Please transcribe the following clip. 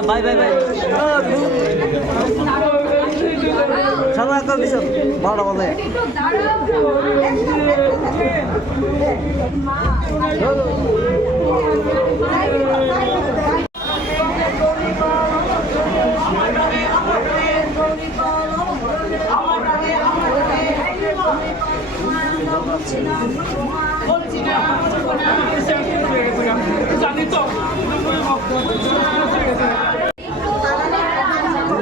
어, 바이 바이 바이. 잠깐 거기서 말아 올래. 어찌나 어찌나 어찌나 어찌나 어찌나 어찌나 어찌나 어찌나